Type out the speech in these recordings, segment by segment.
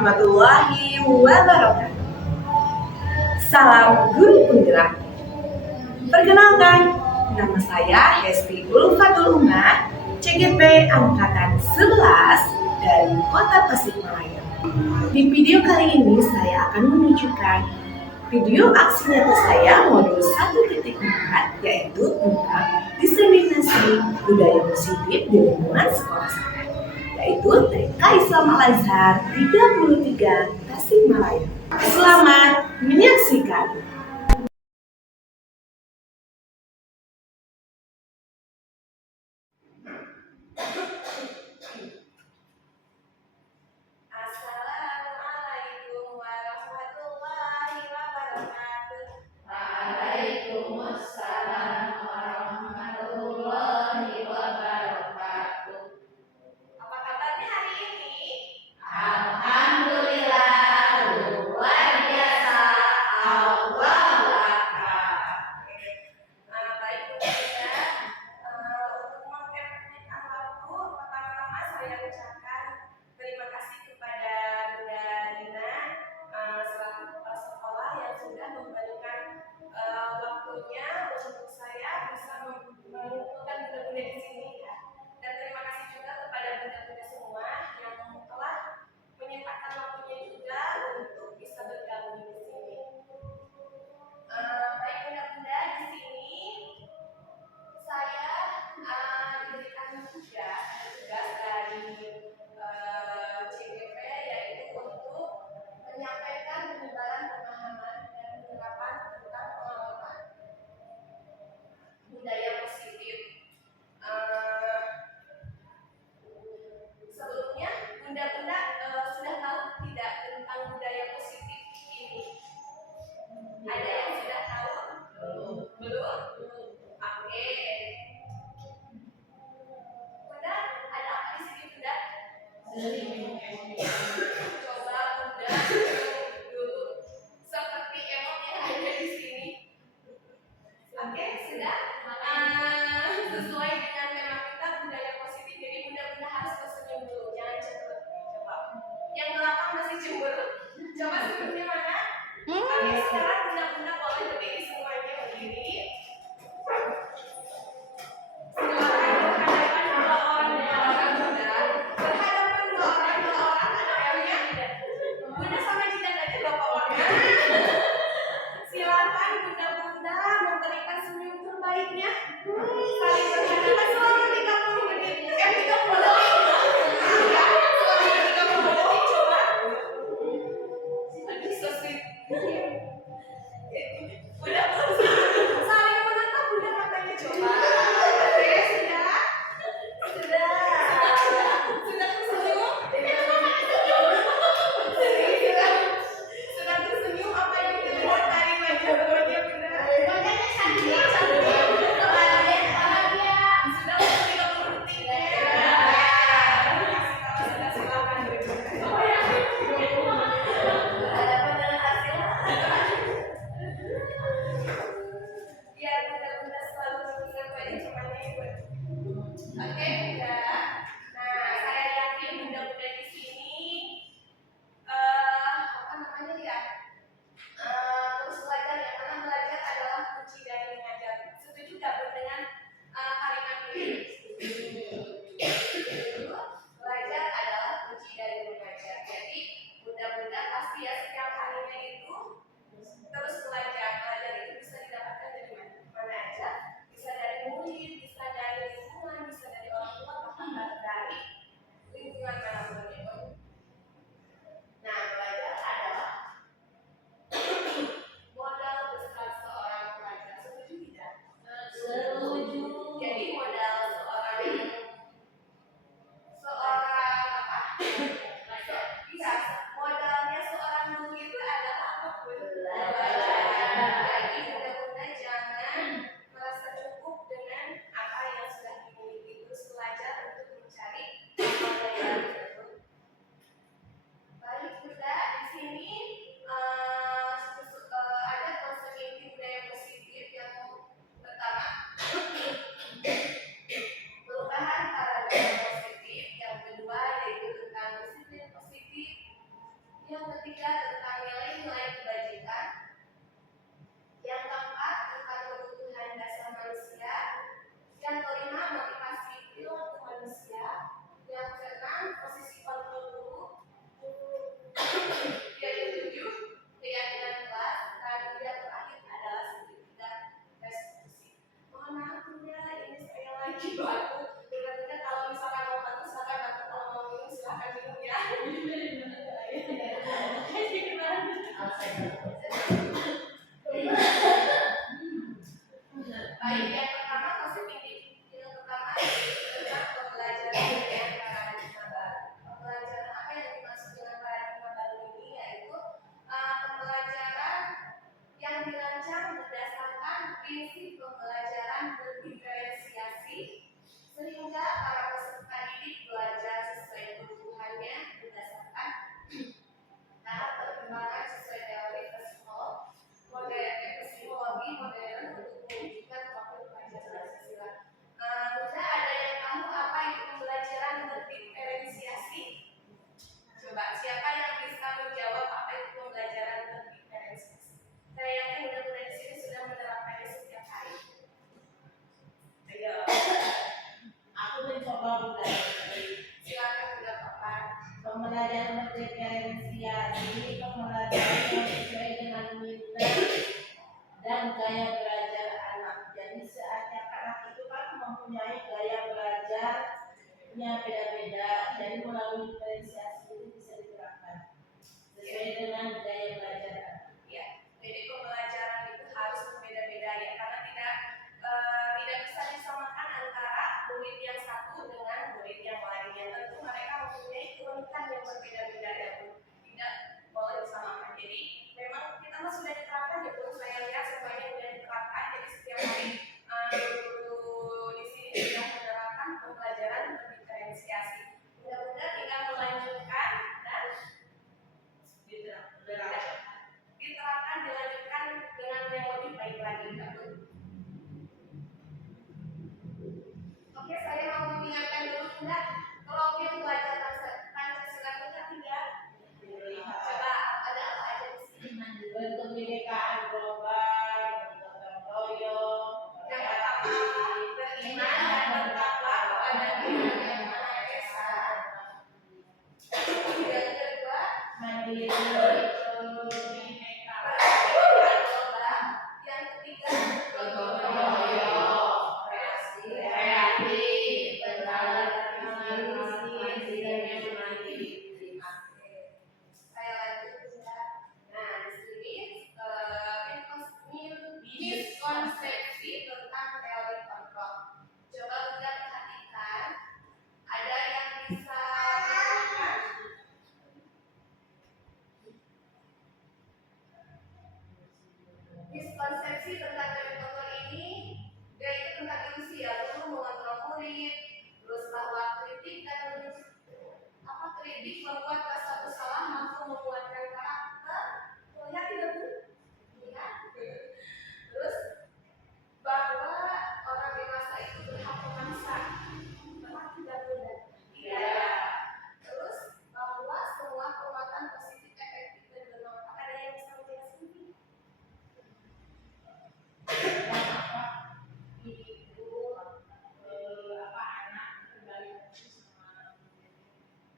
warahmatullahi wabarakatuh. Salam guru penggerak. Perkenalkan, nama saya Hesti Ulfatul Uma, CGP Angkatan 11 dari Kota Tasikmalaya. Di video kali ini saya akan menunjukkan video aksi nyata saya modul 1.4, yaitu tentang diseminasi budaya positif di lingkungan sekolah saya, yaitu TK Islam Al-Azhar 33 Tasikmalaya. Selamat menyaksikan. Assalamualaikum warahmatullahi wabarakatuh. Waalaikumsalam warahmatullahi wabarakatuh. Apa kabarnya hari ini? Alhamdulillah, luar biasa. Allah Baik, yang pertama positif. Yang pertama tentang pembelajaran dengan paradigma baru. Pembelajaran apa yang dimaksud dengan paradigma baru ini yaitu pembelajaran yang dirancang berdasarkan prinsip pembelajaran berdiferensiasi sehingga para peserta didik belajar sesuai kebutuhannya berdasarkan tahap perkembangan sesuai teori epistemologi modern untuk mewujudkan profil Pancasila. Sudah ada yang tahu apa itu pembelajaran berdiferensiasi? Coba siapa yang bisa menjawab apa itu pembelajaran berdiferensiasi? Saya yakin mudah-mudahan di sini sudah menerapkannya setiap hari. Ayo. Aku mencoba belajar. Silakan Bunda Papa. Pembelajaran berdiferensiasi, pembelajaran yang sesuai dengan minat dan gaya belajar anak. Jadi setiap anak itu kan mempunyai gaya belajarnya beda-beda. Jadi melalui diferensiasi itu bisa diterapkan sesuai dengan gaya belajar anak. Ya, jadi pembelajaran itu harus berbeda-beda ya, karena tidak bisa disamakan antara murid yang satu dengan murid yang lainnya. Tentu mereka mempunyai keunikan yang berbeda-beda ya Bu, tidak boleh disamakan. Jadi memang kita sudah diterapkan ya Bu, saya lihat semuanya sudah diterapkan. Jadi setiap hari guru di sini sudah menerapkan pembelajaran berdiferensiasi. Mudah-mudahan tinggal melanjutkan dan diterapkan, dilanjutkan dengan yang lebih baik lagi, Kak Bu. Oke, saya mau mengingatkan dulu Bunda, profil belajar Pancasila kita tidak. Coba ada apa aja di sini? Bentuk kebinekaan global, bergotong royong, Yang pertama beriman dan bertakwa kepada Tuhan Yang Maha Esa. Yang kedua mandiri, berkebinekaan global. Yang ketiga gotong royong. kreatif, bervisi dan yang mandiri. Saya lanjut Bunda. Nah, di sini miskonsepsi tentang teori kontrol. Coba Bunda perhatikan, ada yang bisa menunjukkan? Miskonsepsi tentang teori kontrol ini yaitu tentang ilusi ya, guru mengontrol murid, terus bahwa kritik membuat rasa bersalah mampu menguatkan karakter. Lihat tidak Bu? Lihat. Terus bahwa orang dewasa itu berhak memaksa. Benar tidak Bunda? Tidak. Terus bahwa semua perbuatan positif efektif dan bermanfaat. Ada yang bisa menjelaskan ini? Anak kembali sama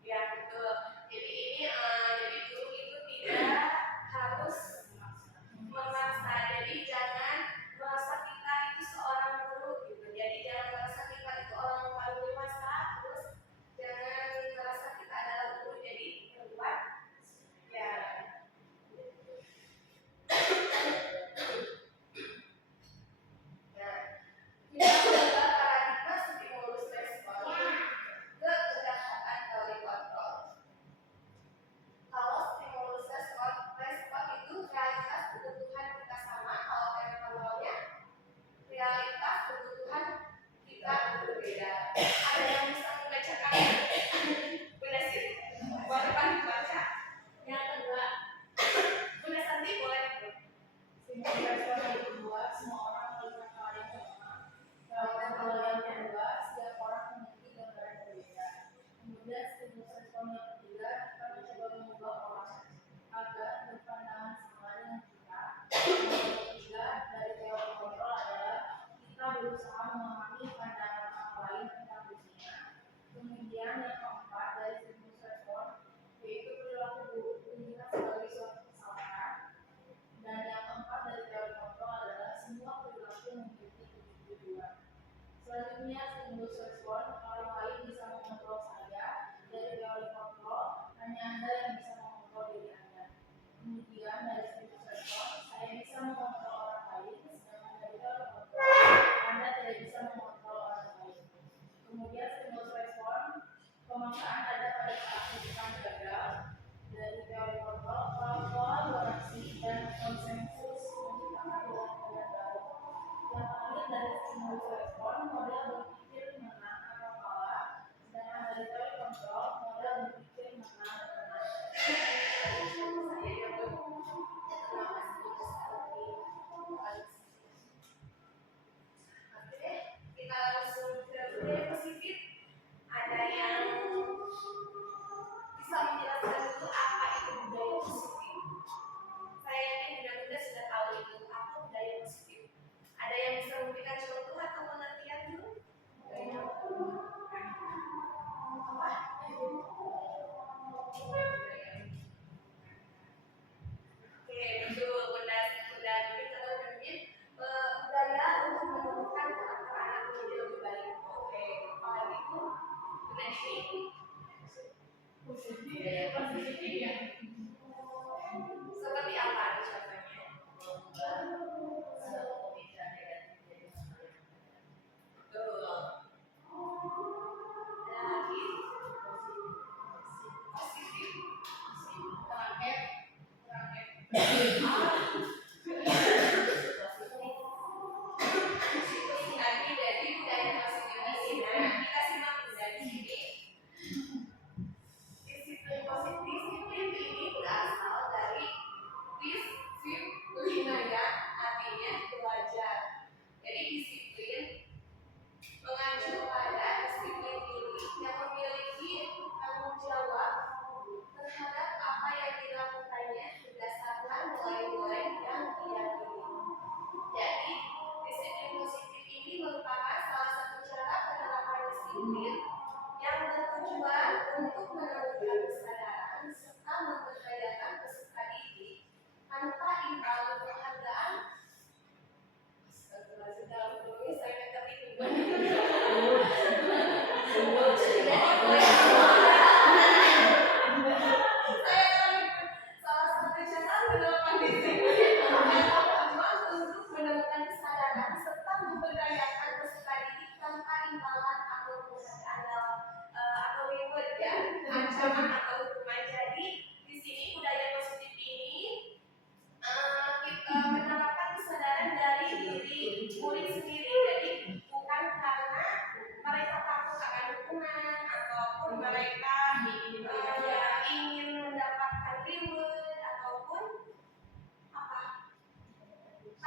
Ya betul. Jadi ini jadi guru itu tidak harus memaksa. Jadi jangan merasa kita itu seorang guru gitu. Jadi jangan merasa kita itu orang yang paling dewasa. Terus jangan merasa kita adalah guru jadi berbuat ya. Nah, kita adalah paradigma stimulus respon ke kedekatan teori kontrol. Kalau stimulus respon itu realitas kebutuhan kita sama, kalau teori kontrolnya realitas kebutuhan kita berbeda. Ada yang bisa membacakan? Bunda sih, boleh dibaca. Yang kedua, Bunda Santi boleh. stimulus respon yang kedua, semua orang melihat hal yang sama. Kalau yang kedua, setiap orang memiliki gambaran berbeda. Kemudian stimulus respon yang ketiga, kita mencoba mengubah orang agar berpandangan sama dengan kita. Yang ketiga dari teori kontrol adalah kita berusaha memahami pandangan orang lain tentang dunia. Kemudian yang keempat dari stimulus respon yaitu perilaku buruk dilihat sebagai suatu kesalahan. Dan yang keempat dari teori kontrol adalah semua perilaku memiliki tujuan. Selanjutnya stimulus respon, orang lain bisa mengontrol saya. Dari teori kontrol, hanya Anda yang bisa mengontrol diri Anda. Kemudian dari stimulus respon, saya bisa mengontrol orang lain. Sedangkan dari teori kontrol,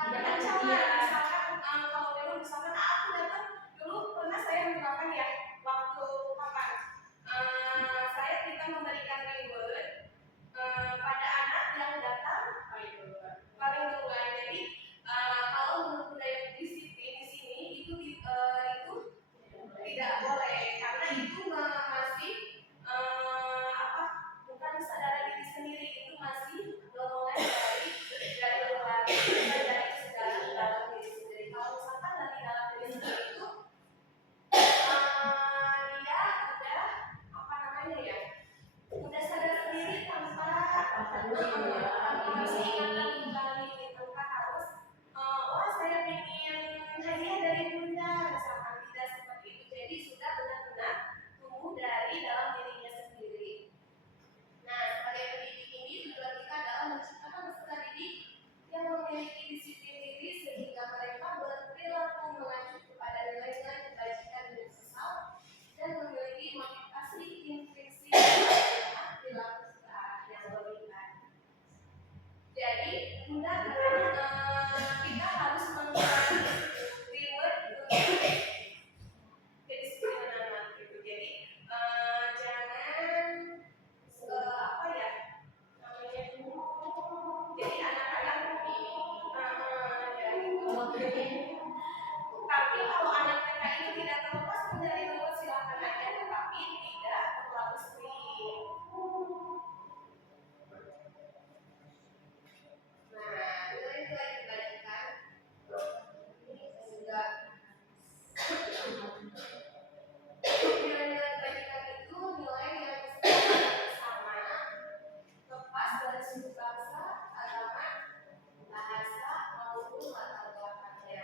ada ancaman. Misalkan kalau memang misalkan aku datang dulu pernah saya menerapkan ya waktu kapan saya kita memberikan reward pada anak yang datang paling duluan. Jadi kalau menurut budaya disiplin di sini itu tidak boleh karena itu masih apa bukan kesadaran diri sendiri, itu masih dorongan dari luar, bukan dari kesadaran dalam diri sendiri. Kalau misalkan dari dalam diri sendiri itu dia udah apa namanya ya udah sadar sendiri tanpa harus diingatkan kembali, tanpa harus wah saya ingin hadiah dari bunda, misalkan tidak seperti itu. Jadi sudah benar-benar tumbuh dari dalam dirinya sendiri. Nah, sebagai pendidik ini juga kita dalam menciptakan peserta didik yang memiliki disiplin diri sehingga mereka berperilaku mengacu kepada nilai-nilai kebajikan dan universal dan memiliki motivasi intrinsik perilaku yang berlimpah. Jadi, kita harus mengurangi reward untuk kedisiplinan anak gitu. Jadi jangan apa ya namanya jadi anak-anak tapi kalau anak mereka itu tidak terlepas dari reward silahkan aja, tetapi tidak terlalu sering. Nah, nilai-nilai kebajikan ini sudah nilai-nilai kebajikan itu nilai yang bersama lepas dari suku bangsa, agama, bahasa maupun latar belakangnya.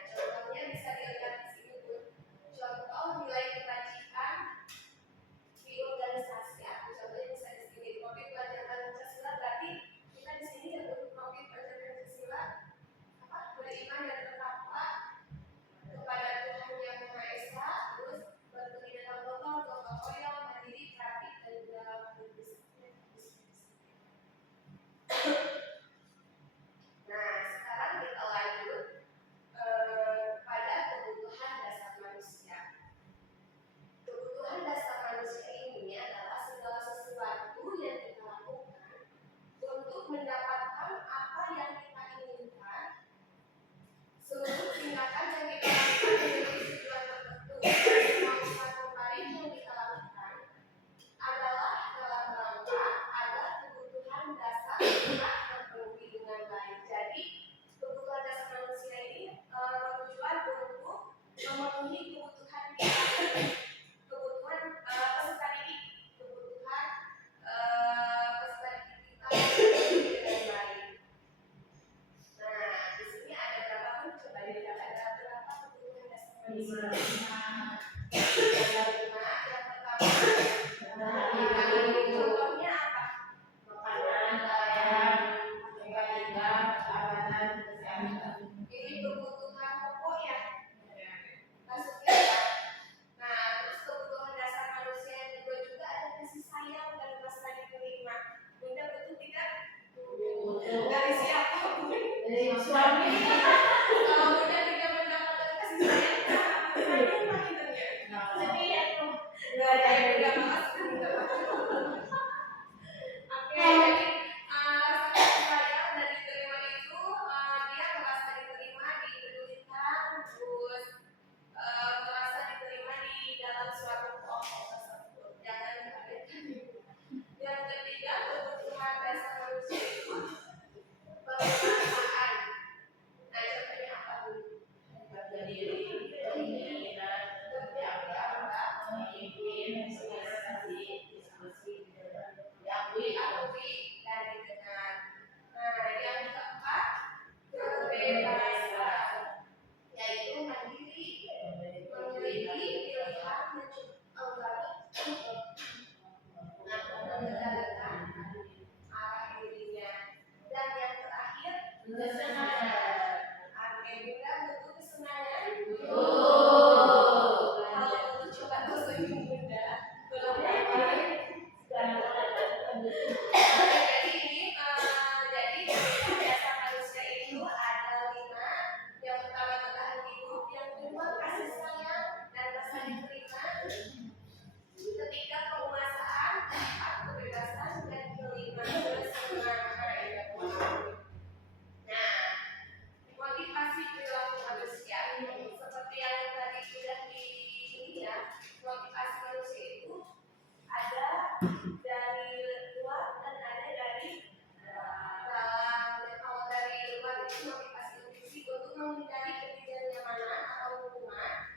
dari luar dan ada dari dalam. Dan kalau dari luar itu motivasi intrinsik untuk menghindari ketidaknyamanan atau hubungan.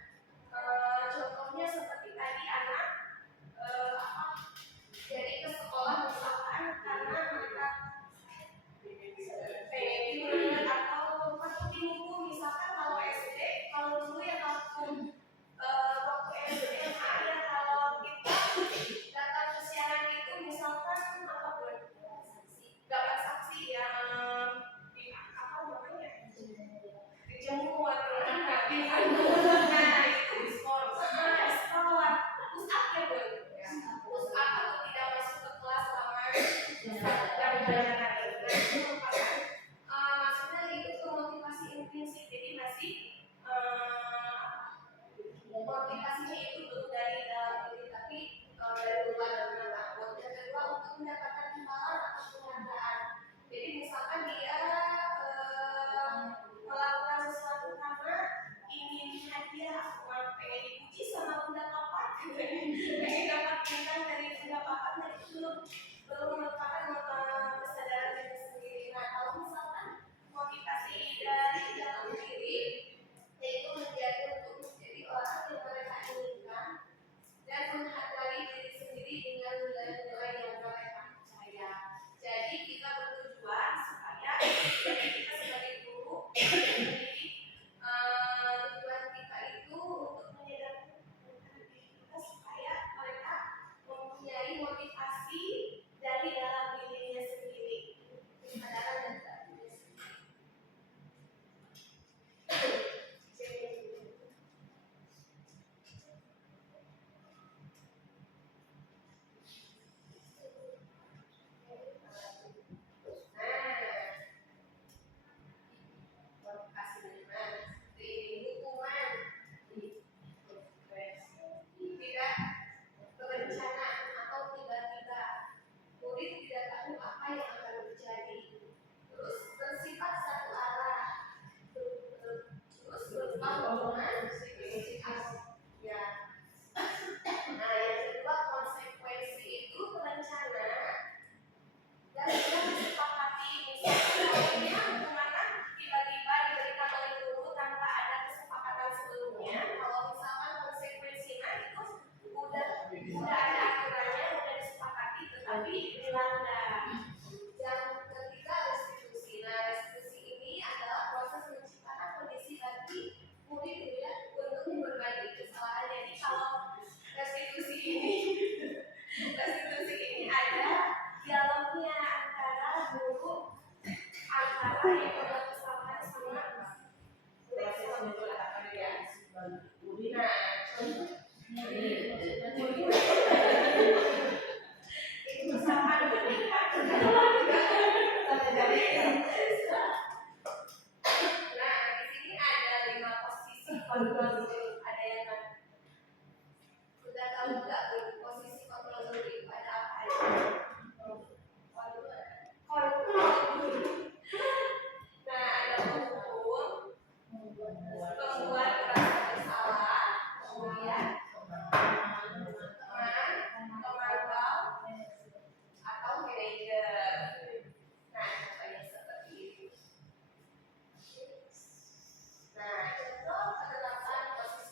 Contohnya seperti tadi anak jadi ke sekolah misalkan karena mereka pengen tidur atau takut dihukum. Misalkan kalau SD, kalau dulu ya waktu SMA ya kalau kita datang ke siaran itu misalkan apa buat dapat saksi yang apa namanya dijemur nah itu diskor sekolah push up ya bu push up atau tidak masuk ke kelas selama jam pelajaran itu merupakan maksudnya itu tuh motivasi intrinsik. Jadi masih motivasinya itu belum dari dalam diri tapi dari luar dan takut. Yang kedua untuk mendapatkan imbalan atau penghargaan. Jadi misalkan dia melakukan sesuatu karena ingin hadiah, pengen dipuji sama bunda papa, pengen dapat bintang dari bunda papa, dan itu belum merupakan kesadaran diri sendiri. Nah kalau misalkan motivasi dari dalam diri yaitu untuk menjadi orang yang mereka inginkan dan menghargai diri sendiri dengan nilai-nilai yang mereka percaya. Jadi kita bertujuan supaya kita sebagai guru tujuan kita itu untuk menyadarkan kita supaya mereka mempunyai motivasi dari dalam dirinya sendiri, kesadaran dan dirinya sendiri. Tidak berencana atau tiba-tiba, murid tidak tahu apa yang akan terjadi, terus bersifat satu arah, terus berupa hubungan ya. Nah yang kedua konsekuensi itu berencana dan sudah disepakati. Misalnya hubungan tiba-tiba diberikan oleh guru tanpa ada kesepakatan sebelumnya. Kalau misalkan konsekuensinya itu udah ada aturannya, udah disepakati tetapi dilanggar. Yang ketiga restitusi. Nah restitusi ini adalah proses menciptakan kondisi bagi murid ya untuk berbagi kesalahan. Jadi kalau restitusi ini ada dialognya antara guru, antara yang membuat kesalahan sama murid ya. Nah, itu kesalahan meningkat. Nah, di sini ada 5 posisi kontrol. Ada yang sudah tahu nggak posisi kontrol diri pada apa aja? Kontrol. Nah, ada hukum, membuat merasa bersalah, kemudian teman, pemantau, atau manajer. Nah, contohnya seperti itu. Nah, contoh penerapan posisi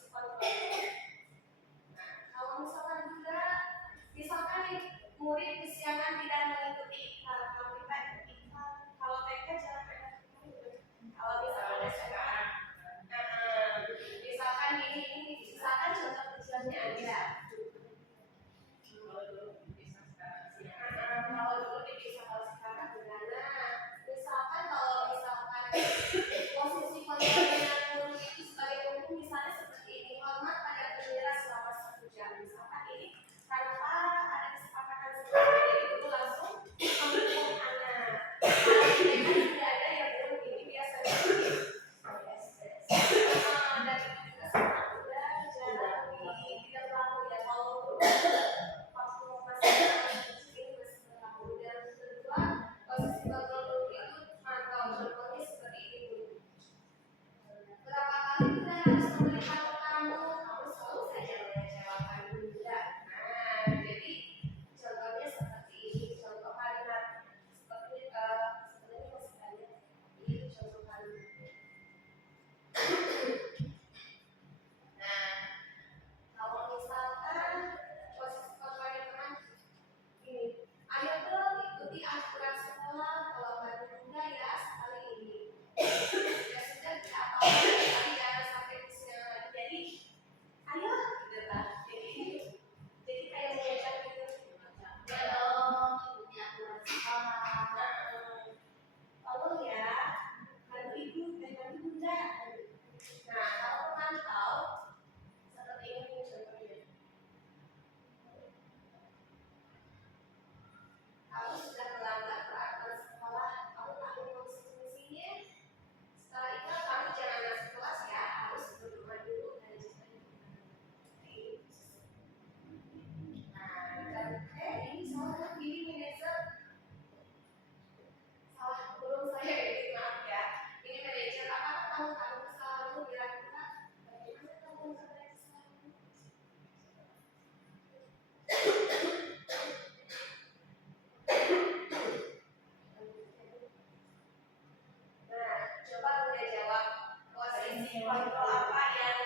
kontrol apa yang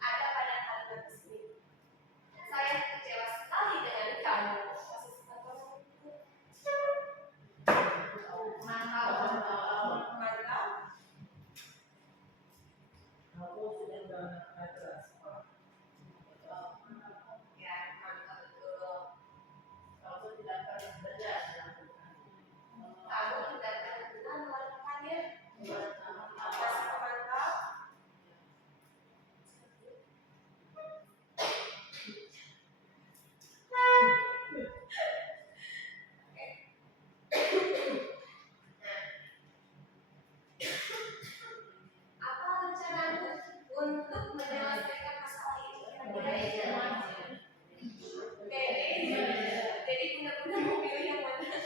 ada pada kalimat tersebut. Saya kecewa sekali dengan kamu. Mantap. Aku sudah belajar. Ya, mantap betul. Aku tidak pernah belajar. Kamu tidak pernah melakukannya. Masih memantau. Apa rencanamu untuk menyelesaikan masalah ini? Jadi benar-benar mau pilih yang mana?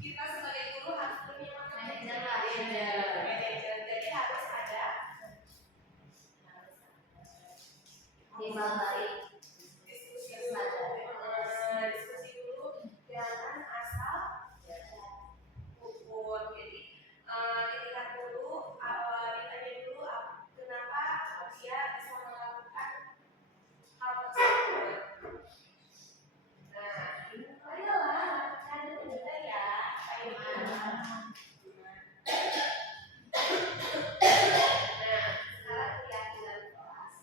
Kita sebagai guru harus pilih yang mana? Manajer. Jadi harus ada diskusi dulu, jangan asal ukur. Jadi dilihat dulu, ditanya dulu kenapa dia bisa melakukan hal tersebut. Nah, ayolah cari juga ya, Nah, sekarang keyakinan kelas.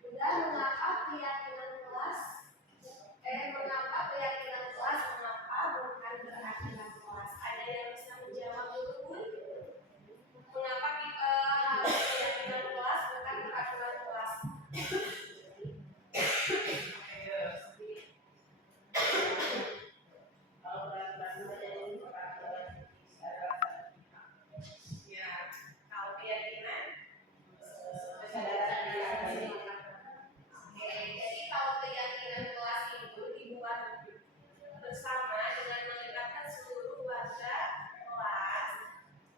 Bunda, mengapa keyakinan kelas mengapa bukan beraturan kelas? Ada yang bisa menjawab dulu, Bun? Mengapa kita harus keyakinan kelas bukan beraturan kelas? Kalau peraturan menjadi peraturan secara Ya, kalau keyakinan kesadaran diri. Oke, jadi kalau keyakinan kelas itu dibuat bersama dengan melibatkan seluruh warga kelas.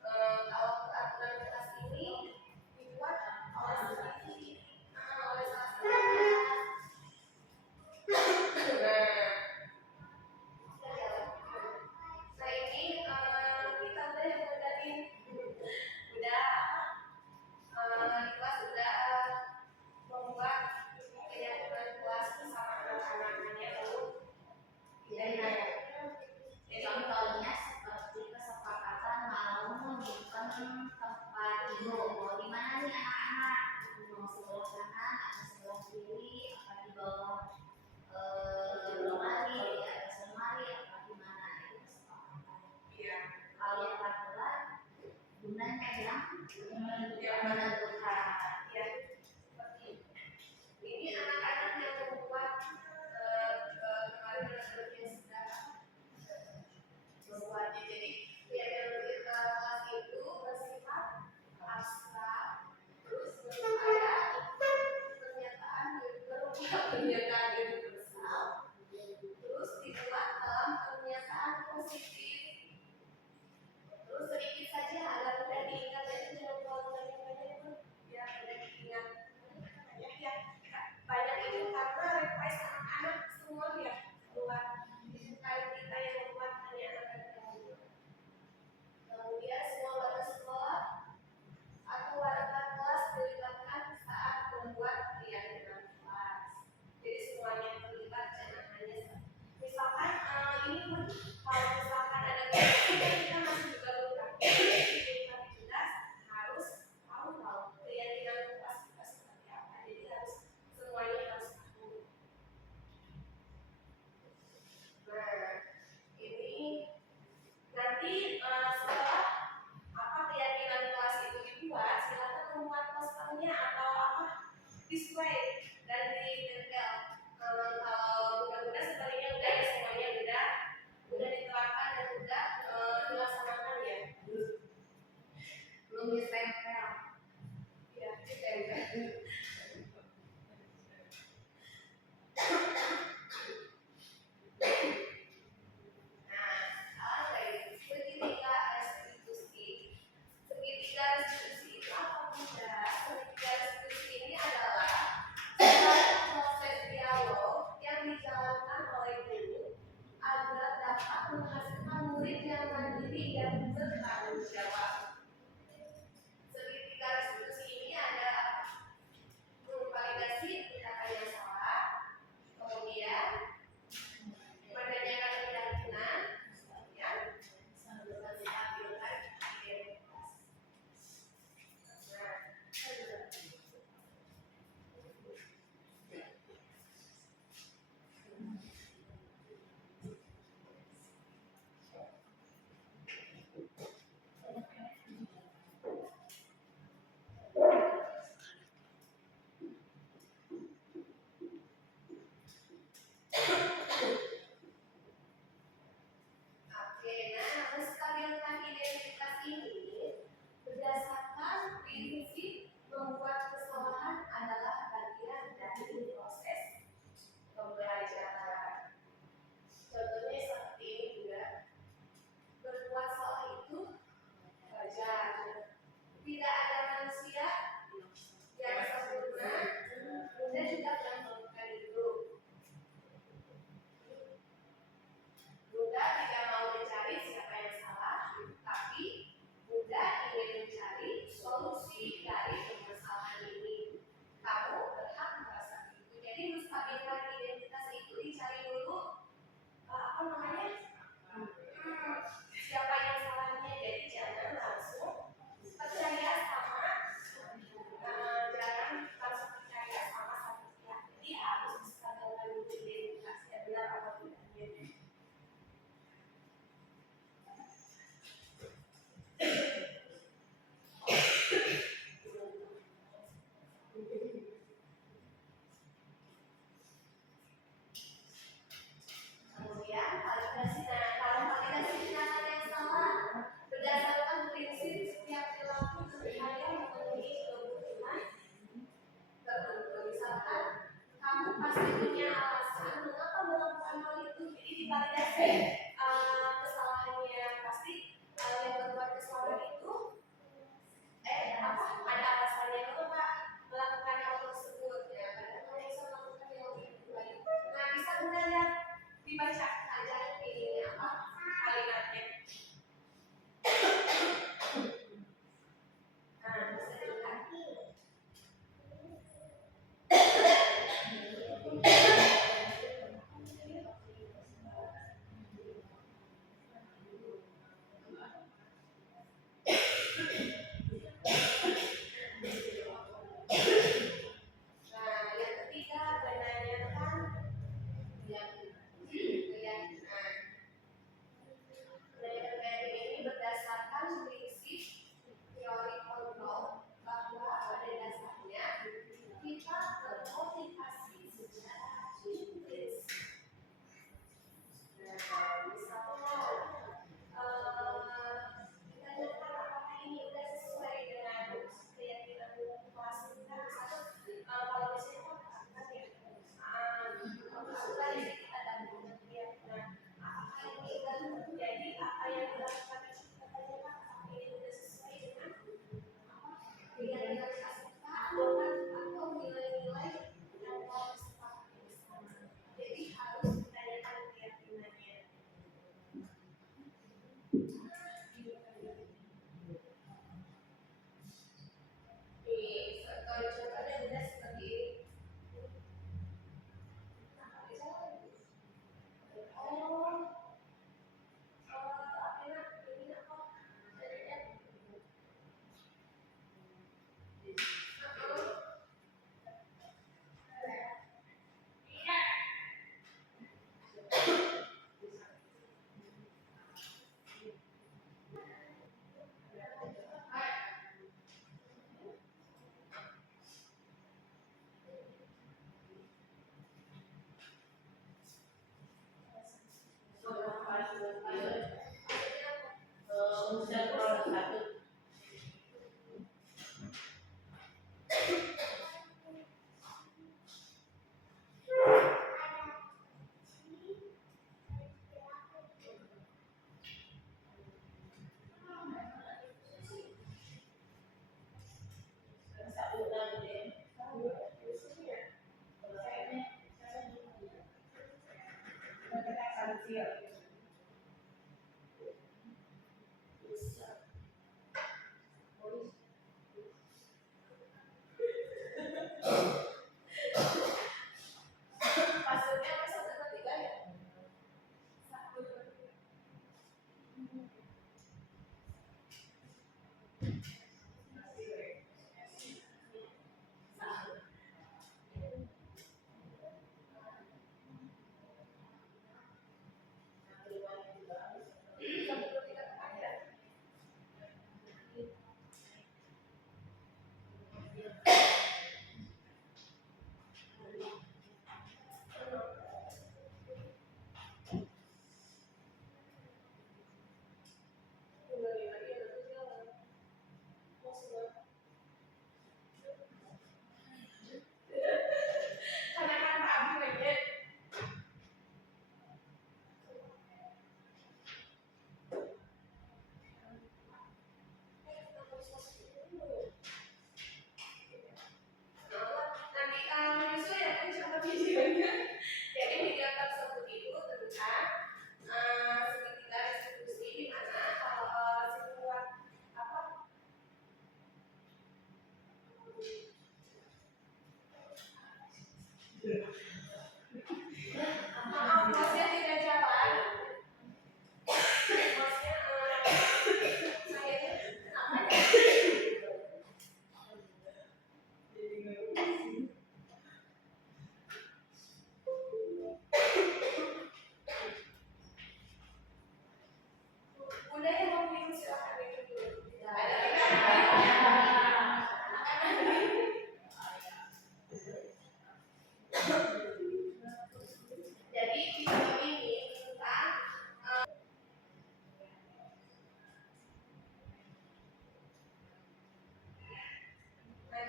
Kalau peraturan kelas ini dibuat oleh sendiri, oleh salah satu kelas. Nah ini kita udah ngadain, kelas udah membuat keyakinan kelas bersama anak-anaknya dulu. Jadi Contohnya seperti kesepakatan mau menyimpan tempat tidur. Mau di mana nih anak-anak? Mau sebelah kanan atau sebelah kiri? Apa di bawah lemari, di atas lemari, apa di mana? Itu kesepakatan. ya, Kalau yang peraturan, gunanya yang yang menentukan. ya seperti ini anak-anak yang membuat kemarin yang sudah membuatnya. Jadi keyakinan kelas itu bersifat abstrak, terus ada pernyataan universal, terus dibuat dalam pernyataan positif. Terus sedikit saja agar mudah diingat, itu jangan terlalu banyak-banyak, ya. satu. Satu lagi deh. Maksudnya apa 1, 2, 3 ya? 1, 2, 3. Karena kan Pak Abi banyak. Nanti menyesuaikan cara videonya. Jadi video tersebut itu tentang segitiga restitusi di mana kalau sebuah apa maaf masnya tidak jalan. Masnya saya kenapa ya? Bunda yang mau minum silakan minum dulu. Jadi video ini tentang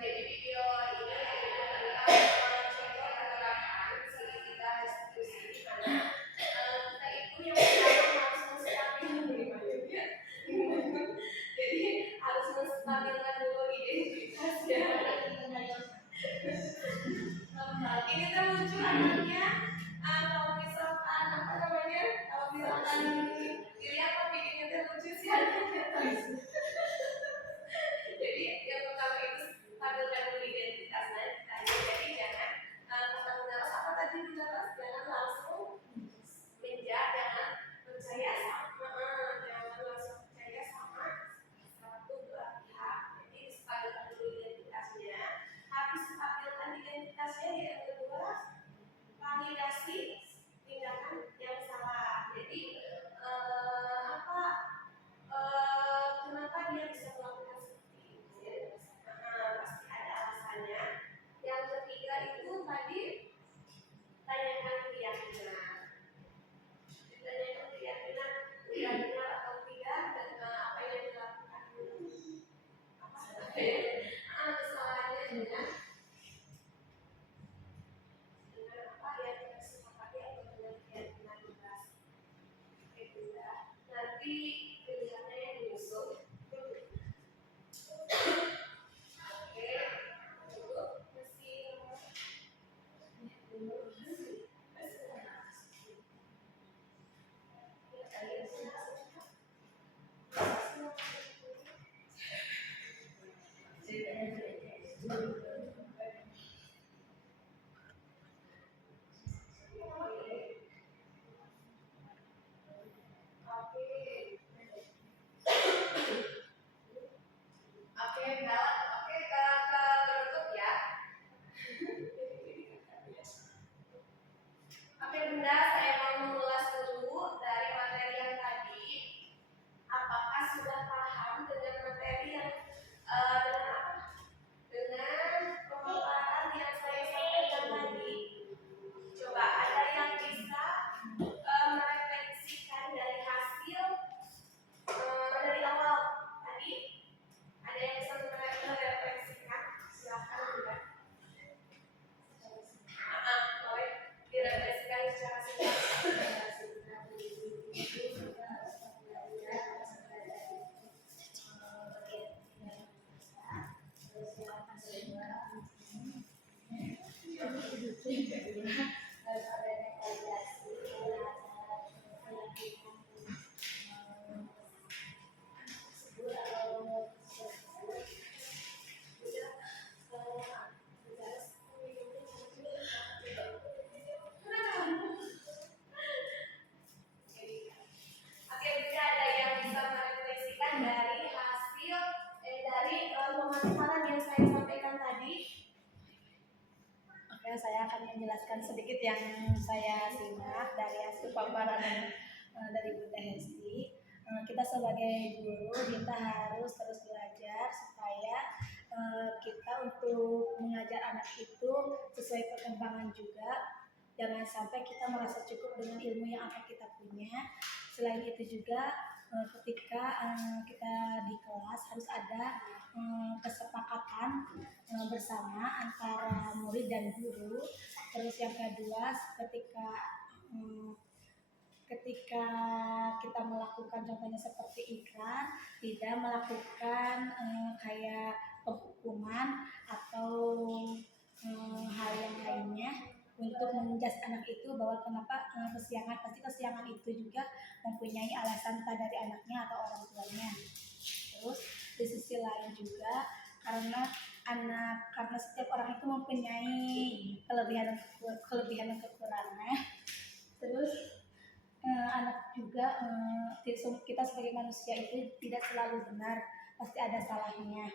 jadi video ini tentang contoh penerapan segitiga restitusi di mana kita itu yang pertama harus menstabilkan jadi harus menstabilkan dulu identitasnya. Ini tuh lucu anaknya. Kalau misalkan apa namanya, kalau misalkan dilihat kok bikinnya tuh lucu sih anaknya. Jadi yang pertama itu stabilkan dulu identitasnya. Jadi jangan mentang-mentang apa tadi jelas, jangan langsung menjar, jangan percaya sama, jangan langsung percaya sama satu belah pihak. Jadi stabilkan dulu identitasnya. Habis stabilkan identitasnya, yang kedua validasi tindakan yang salah. Jadi kenapa dia bisa melakukan seperti itu? Pasti ada alasannya. Yang ketiga itu tadi tanyakan keyakinan. Ditanyakan keyakinan benar atau tidak dan apa yang dilakukan. Kesalahannya dengan apa yang kita sepakati atau dengan keyakinan jelas. Nanti pilihannya yang diusung. Oke, dulu Oke Bunda, saya mau mengulas dulu dari materi yang tadi. Apakah sudah paham dengan materi yang dengan apa? Dengan menjelaskan sedikit yang saya simak dari hasil paparan dari Bunda Hesti. Kita sebagai guru kita harus terus belajar supaya kita untuk mengajar anak itu sesuai perkembangan juga. Jangan sampai kita merasa cukup dengan ilmu yang apa kita punya. Selain itu juga ketika kita di kelas harus ada kesepakatan bersama antara murid dan guru. Terus yang kedua, ketika kita melakukan contohnya seperti ikrar, tidak melakukan kayak penghukuman atau hal yang lainnya untuk menjas anak itu bahwa kenapa kesiangan. Pasti kesiangan itu juga mempunyai alasan entah dari anaknya atau orang tuanya. Terus di sisi lain juga karena setiap orang itu mempunyai kelebihan dan kekurangan. Terus anak juga kita sebagai manusia itu tidak selalu benar, pasti ada salahnya.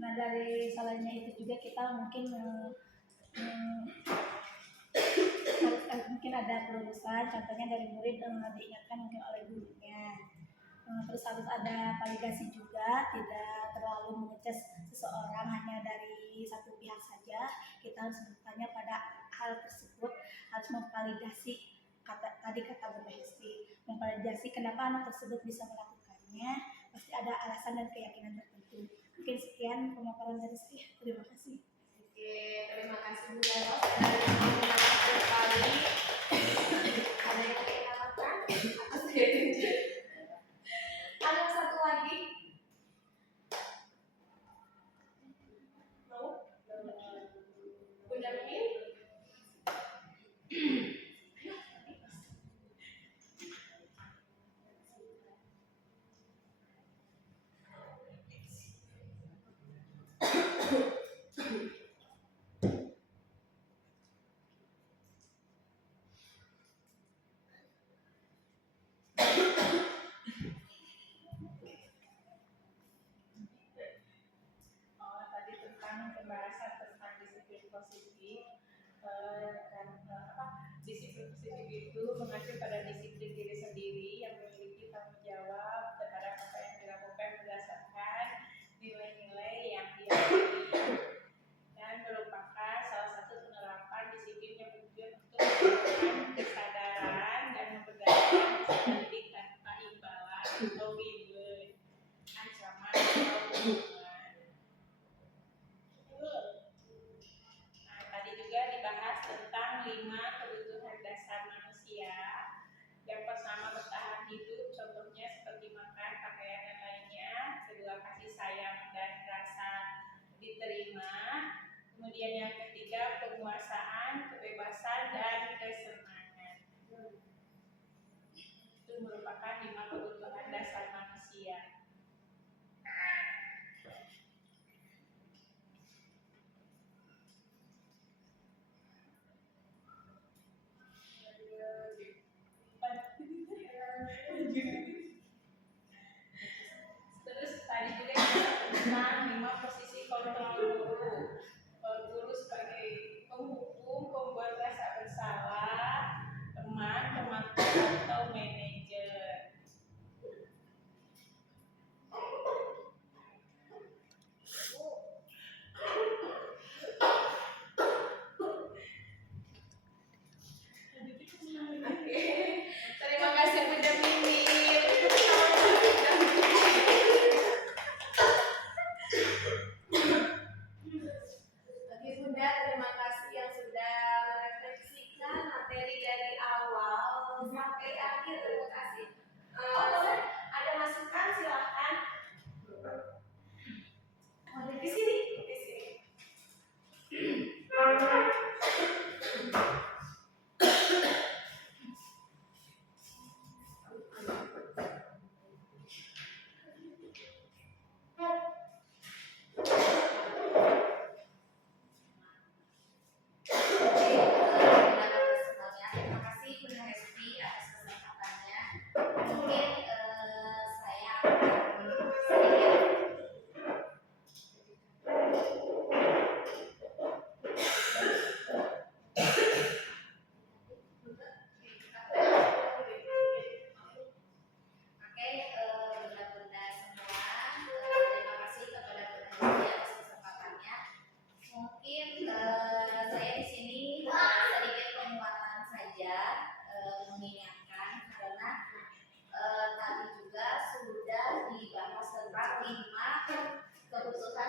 Nah dari salahnya itu juga kita mungkin mungkin ada pelurusan, contohnya dari murid diingatkan mungkin oleh gurunya. Terus harus ada validasi juga, tidak terlalu mengecas seseorang hanya dari satu pihak saja. Kita harus bertanya pada hal tersebut, harus memvalidasi tadi kata Bunda Hesti, memvalidasi kenapa anak tersebut bisa melakukannya, pasti ada alasan dan keyakinan tertentu. Mungkin sekian pemaparan dari saya. Terima kasih. Oke, terima kasih Bunda Ros. Ada sekali. Ada yang ingin tambahkan? Atau saya tunjuk? Ada satu lagi? Mau? Bunda Mimin? Tadi tentang pembahasan tentang disiplin positif. Disiplin positif itu mengacu pada disiplin diri sendiri yang memiliki tanggung jawab terhadap apa yang dilakukan berdasarkan nilai-nilai yang diyakini dan merupakan salah satu penerapan disiplin yang bertujuan untuk memberikan kesadaran dan memperdayakan disiplin tanpa imbalan atau reward, ancaman atau hukuman. Tadi juga dibahas tentang 5 kebutuhan dasar manusia. Yang pertama bertahan hidup, contohnya seperti makan, pakaian, dan lainnya. Kedua kasih sayang dan rasa diterima. Kemudian yang ketiga penguasaan, kebebasan, dan kesenangan. Itu merupakan 5 kebutuhan dasar manusia. Terus tadi juga kita tentang 5 posisi kontrol guru. Guru sebagai penghukum, pembuat rasa bersalah, teman, pemantau, atau manajer. Terima kasih Bunda Mimin.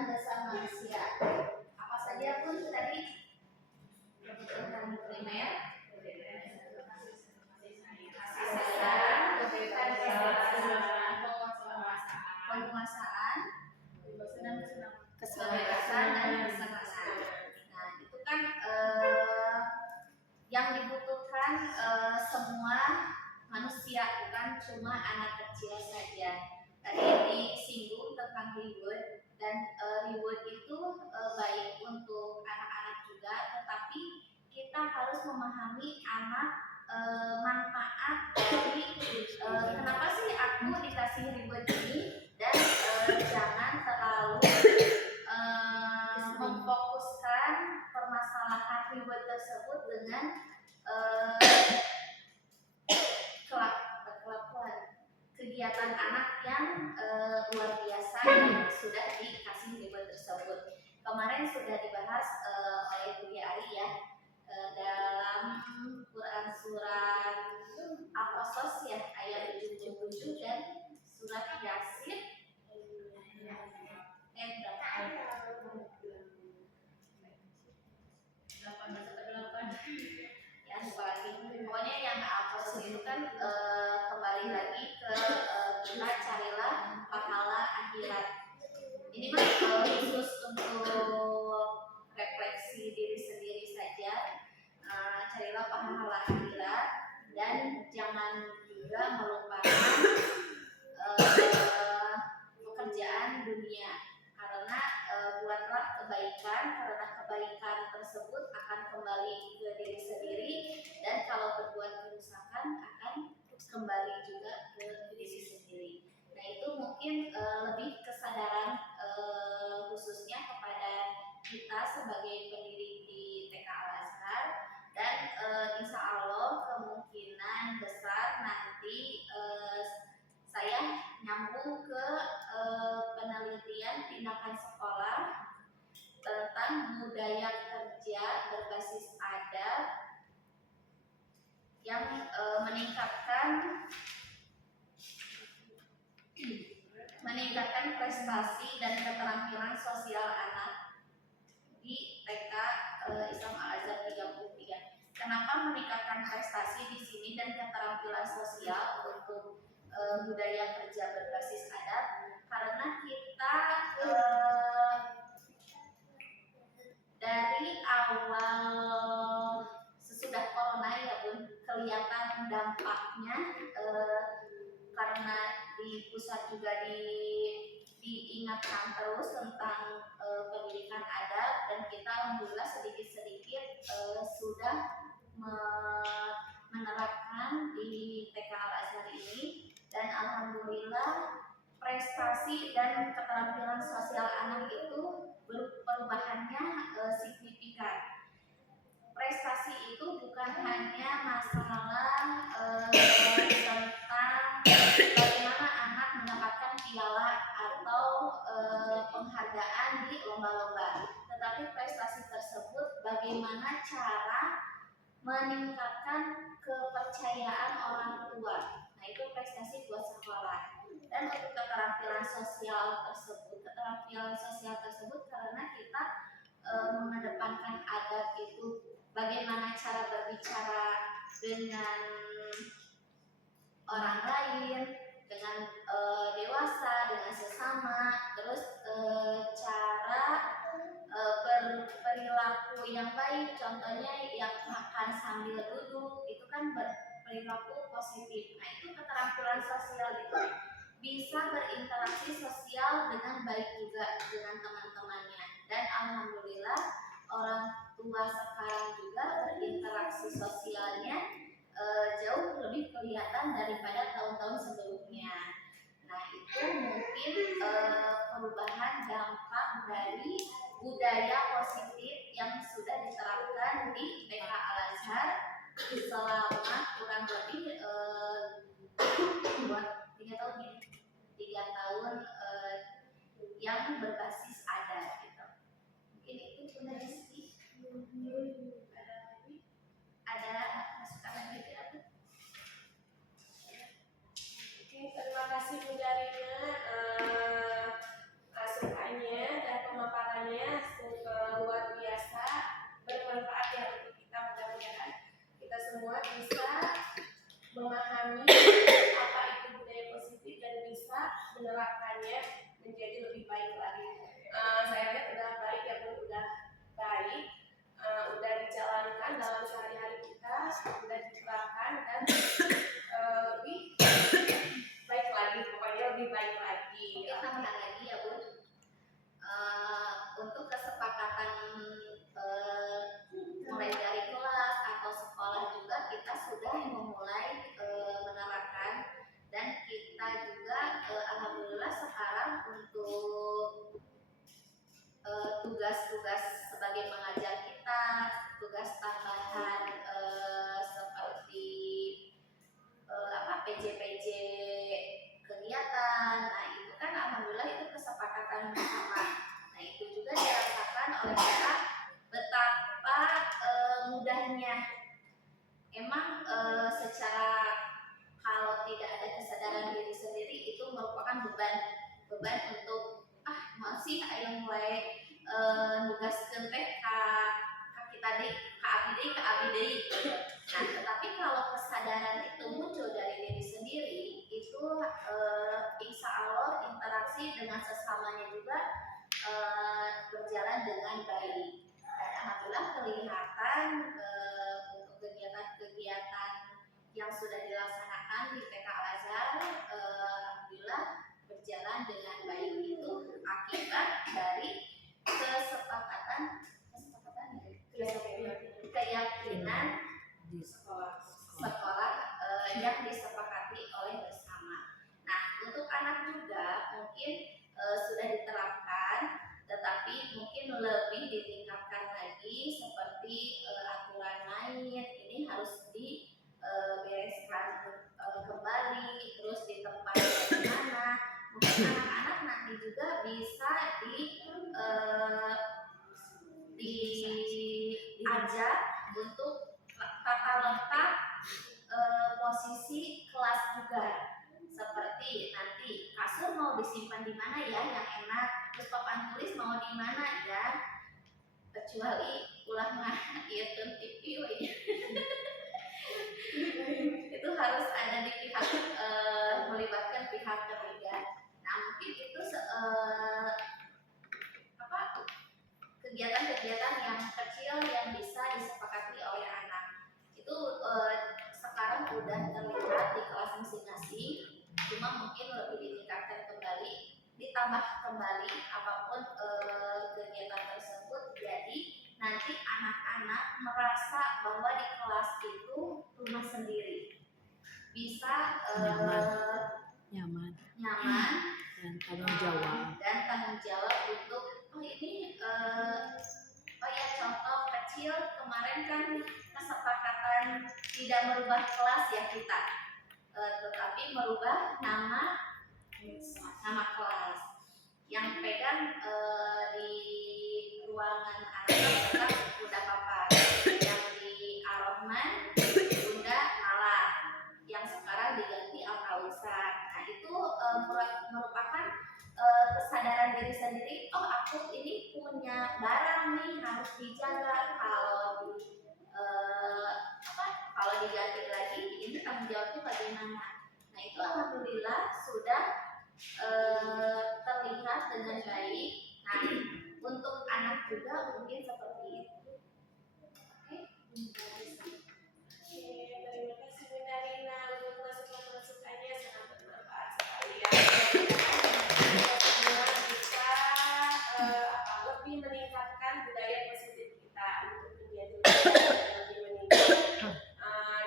kebutuhan dasar manusia. Apa saja pun tadi? Kebutuhan primer, kasih sayang, penguasaan, kebebasan dan kesenangan. Nah, itu kan yang dibutuhkan semua manusia, bukan cuma anak kecil saja. Tadi disinggung tentang reward, dan reward itu baik untuk anak-anak juga, tetapi kita harus memahami anak manfaat dari kenapa sih aku dikasih reward ini, dan jangan terlalu memfokuskan permasalahan reward tersebut dengan kelakuan kegiatan anak yang luar biasa yang sudah dikasih reward tersebut. Kemarin sudah dibahas oleh Bu Ari ya, dalam Quran surat Al-Qasas ya, ayat 77 dan surat Yasin yang pokoknya yang Al-Qasas itu kan kembali lagi ke kita carilah pahala akhirat. Ini mah khusus untuk refleksi diri sendiri saja. Carilah pahala akhirat dan jangan juga melupakan pekerjaan dunia, karena buatlah kebaikan, karena kebaikan tersebut akan kembali ke diri sendiri, dan kalau berbuat kerusakan akan kembali juga ke diri sendiri. Nah, itu mungkin lebih kesadaran khususnya kepada kita sebagai pendidik di TK Al-Azhar, dan insya Allah kemungkinan besar nanti saya nyambung ke penelitian tindakan sekolah tentang budaya kerja berbasis adat yang meningkatkan prestasi dan keterampilan sosial anak di TK Islam Al-Azhar 33. Kenapa meningkatkan prestasi di sini dan keterampilan sosial untuk budaya kerja berbasis adat? Karena kita dari awal sesudah corona ya Bun, kelihatan dampaknya karena di pusat juga diingatkan terus tentang pendidikan adat, dan kita alhamdulillah sedikit-sedikit sudah menerapkan di TK Al-Azhar ini, dan alhamdulillah prestasi dan keterampilan sosial anak itu perubahannya signifikan. Prestasi itu bukan hanya masalah tentang bagaimana anak mendapatkan piala atau penghargaan di lomba-lomba, tetapi prestasi tersebut bagaimana cara meningkatkan kepercayaan orang tua. Nah, itu prestasi buat sekolah. Dan untuk keterampilan sosial tersebut karena kita mengedepankan adab itu, bagaimana cara berbicara dengan orang lain, dengan dewasa, dengan sesama, terus cara berperilaku yang baik, contohnya yang makan sambil duduk, itu kan berperilaku positif. Nah, itu keterampilan sosial itu bisa berinteraksi sosial dengan baik juga dengan teman-temannya, dan alhamdulillah orang tua sekarang juga berinteraksi sosialnya jauh lebih kelihatan daripada tahun-tahun sebelumnya. Nah, itu mungkin perubahan dampak dari budaya positif yang sudah diterapkan di TK Al-Azhar selama kurang lebih 3 tahun yang berbasis adat gitu. Mungkin itu benar sih. Ada masukan lagi tidak? Oke, terima kasih Bu Darina masukannya dan tugas-tugas sebagai pengajar kita, tugas tambahan seperti PJ kegiatan. Nah itu kan alhamdulillah itu kesepakatan bersama. Nah itu juga dirasakan oleh kita betapa mudahnya. Emang secara kalau tidak ada kesadaran diri sendiri itu merupakan beban untuk masih yang mulai nugaskeun teh ka kita deui ka abdi deui. Nah, tetapi kalau kesadaran itu muncul dari diri sendiri, itu insya Allah interaksi dengan sesamanya juga berjalan dengan baik. Dan alhamdulillah kelihatan untuk kegiatan-kegiatan yang sudah dilaksanakan di TK Al-Azhar, alhamdulillah berjalan dengan baik. Itu akibat dari keyakinan Di sekolah. yang disepakati oleh bersama. Nah, untuk anak juga mungkin sudah diterapkan, tetapi mungkin lebih ditingkatkan lagi seperti aturan main ini harus dibereskan kembali, terus ditempatkan di mana. Mungkin anak-anak nanti juga bisa diajak untuk tata letak posisi kelas juga, seperti nanti kasur mau disimpan di mana ya yang enak, terus papan tulis mau di mana ya, kecuali ulah mah ieu TV itu harus ada di pihak melibatkan pihak ketiga. Nah mungkin itu kegiatan-kegiatan yang kecil yang bisa disepakati oleh anak itu sekarang udah terlihat di kelas masing-masing, cuma mungkin lebih ditingkatkan kembali, ditambah kembali apapun kegiatan tersebut. Jadi nanti anak-anak merasa bahwa di kelas itu rumah sendiri, bisa nyaman dan tanggung jawab untuk ini ya contoh kecil kemarin kan kesepakatan tidak merubah kelas ya kita, tetapi merubah nama kelas. Yang pegang di ruangan anak adalah Bunda Papa, yang di Ar-Rahman Bunda Nala, yang sekarang diganti Al-Kausar. Nah itu merupakan kesadaran diri sendiri. Oh aku ini punya barang nih harus dijaga. Kalau diganti lagi ini tanggung jawabnya bagaimana. Nah itu alhamdulillah sudah terlihat dengan baik. Nah untuk anak juga mungkin seperti itu. Oke, Terima kasih Bunda Rina untuk masukan-masukannya, sangat bermanfaat sekali ya. Semua bisa lebih meningkatkan budaya positif kita untuk menjadi lebih meningkat.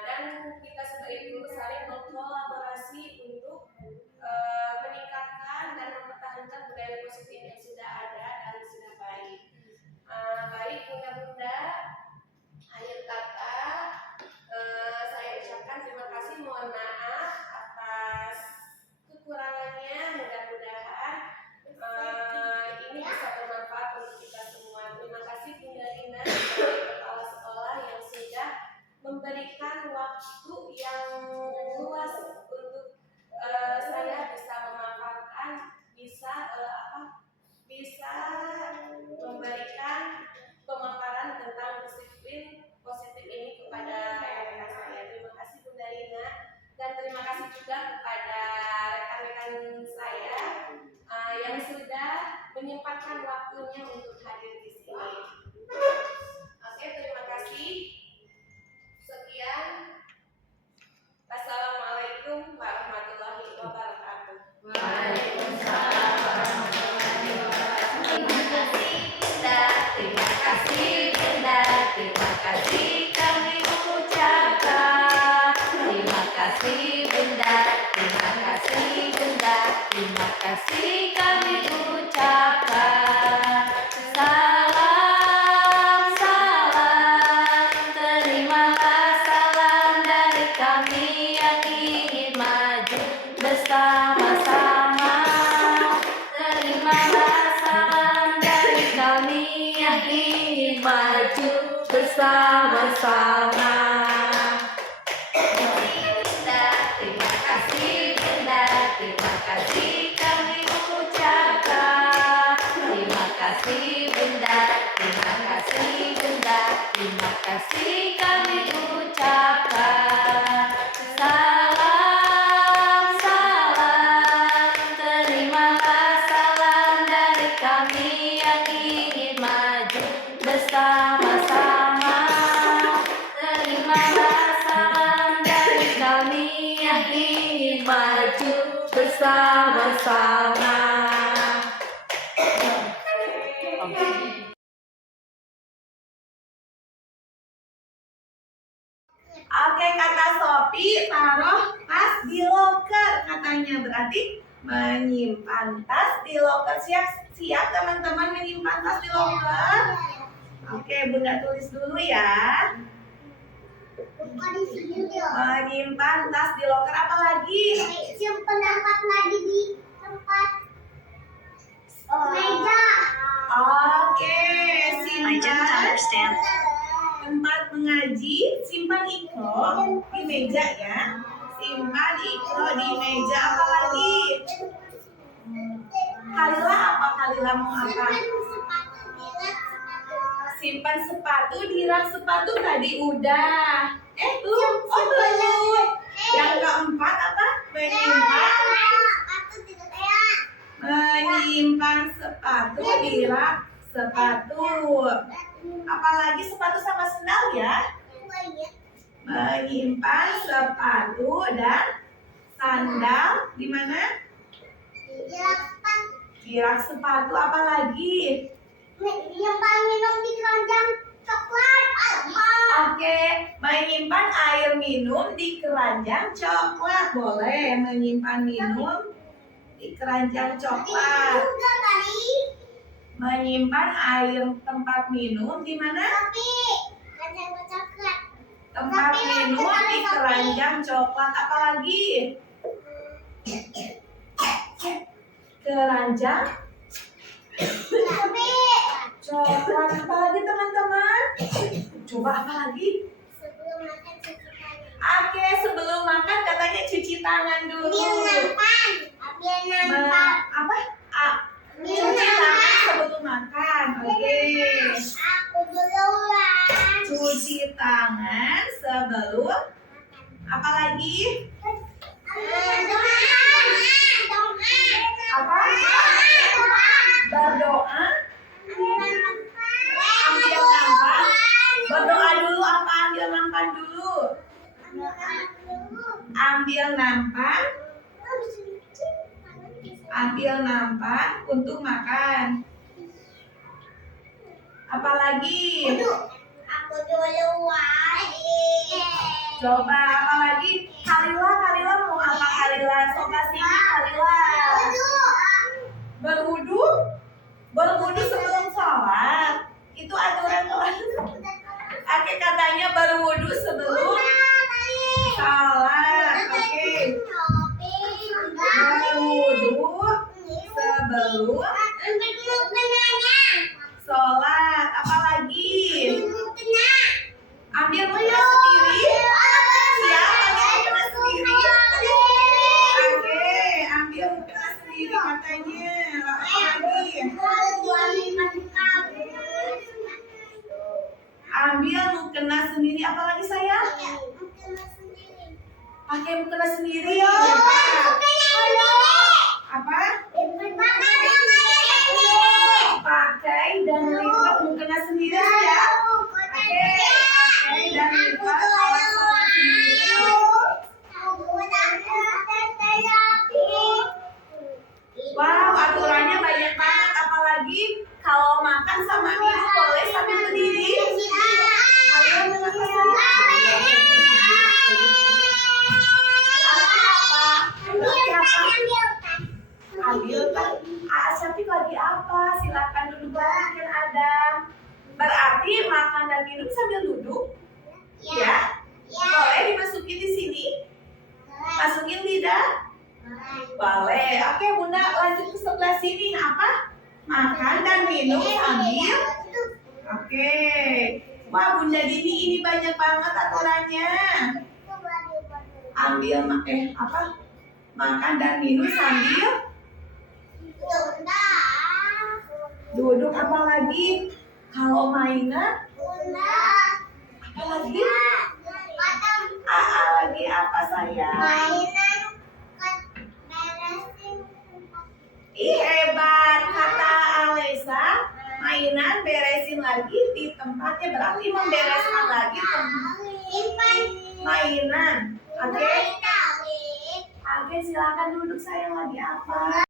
Dan kita sebagai guru saling berkolaborasi untuk meningkatkan dan mempertahankan budaya positif yang sudah ada dan sudah baik. Baik Bunda-Bunda, akhir kata saya ucapkan terima kasih, mohon maaf atas kekurangannya. Mudah-mudahan ini bisa bermanfaat untuk kita semua. Terima kasih Bunda Rina sebagai kepala sekolah yang sudah memberikan waktu yang luas untuk saya bisa memanfaatkan, bisa memberikan pemaparan tentang disiplin positif ini kepada rekan-rekan saya. Terima kasih Bunda Rina, dan terima kasih juga kepada rekan-rekan saya yang sudah menyempatkan waktunya untuk hadir di sini. Oke, terima kasih. Sekian. Wassalamualaikum warahmatullahi wabarakatuh. Waalaikumsalam warahmatullahi wabarakatuh. Terima kasih Bunda, terima kasih kami ucapkan. Terima kasih Bunda, terima kasih Bunda, terima kasih kami ucapkan. bersama-sama. Terima kasih Bunda, terima kasih kami ucapkan. Terima kasih Bunda, terima kasih Bunda, terima kasih kami ucapkan. Salam, salam, terimalah salam dari kami yang ingin maju bersama-sama. Terimalah salam dari kami yang ingin maju bersama-sama. Oke, kata Sophie taruh tas di loker katanya, berarti menyimpan tas di loker. Siap teman-teman menyimpan tas di loker? Oke, Bunda tulis dulu ya. Menyimpan tas di loker, apa lagi? Simpan dapat lagi di tempat meja. Oke, simpan tempat mengaji, simpan ikro di meja ya. Simpan ikro di meja, apa lagi? Kalila apa? Kalila mau apa? Simpan sepatu di rak sepatu tadi udah. Belum. Oh, belum. Yang keempat apa? Menyimpan sepatu di rak sepatu. Apalagi sepatu sama sendal ya? Menyimpan sepatu dan sandal di mana? Di rak sepatu. Apalagi? Menyimpan minum di keranjang coklat. Oke, menyimpan air minum di keranjang coklat. Boleh menyimpan minum di keranjang coklat. Menyimpan air tempat minum di mana? Tempat minum di keranjang coklat. Apalagi? Keranjang coklat. Apalagi teman-teman? Coba apa lagi? Oke, sebelum makan katanya cuci tangan dulu. Apa? Cuci tangan sebelum makan. Oke. Cuci tangan sebelum apa lagi? Apa? Berdoa. Ambil nampan. Berdoa dulu apa? Ambil nampan dulu. Ambil nampan. Ambil nampan untuk makan. Apalagi? Coba apalagi? Kalila mau apa Kalila? Soka sini Kalila. Berwudu sebelum sholat. Itu aturan sholat. Oke, katanya berwudu sebelum sholat. Oke. Berwudu sebelum sholat. Apalagi? Ambil mukena sendiri. Siap, ambil mukena sendiri. Oke, ambil mukena sendiri katanya. Apalagi? Ambil mukena sendiri. Apalagi saya? Pakai mukena sendiri. Apa? Pakai dan lipat mukena sendiri ya. Oke, pakai dan lipat alat sholat sendiri. Wow, aturannya banyak banget. Apalagi kalau makan sama minum boleh sambil berdiri. Kalian mengaku ambil kan? Cantik lagi apa? Silakan duduk mungkin ada. Berarti makan dan minum sambil duduk? Ya. Boleh dimasukin di sini? Masukin lidah? Boleh. Oke, Bunda lanjut ke sebelah sini. Apa? Makan dan minum sambil. Oke. Wah, Bunda Dini ini banyak banget aturannya. Ambil makan dan minum sambil duduk. Apa lagi? Kalau mainan apa lagi? Lagi apa sayang? Ih, hebat kata Alesa. Mainan beresin lagi di tempatnya, berarti membereskan lagi mainan. Oke, silakan duduk sayang. Lagi apa?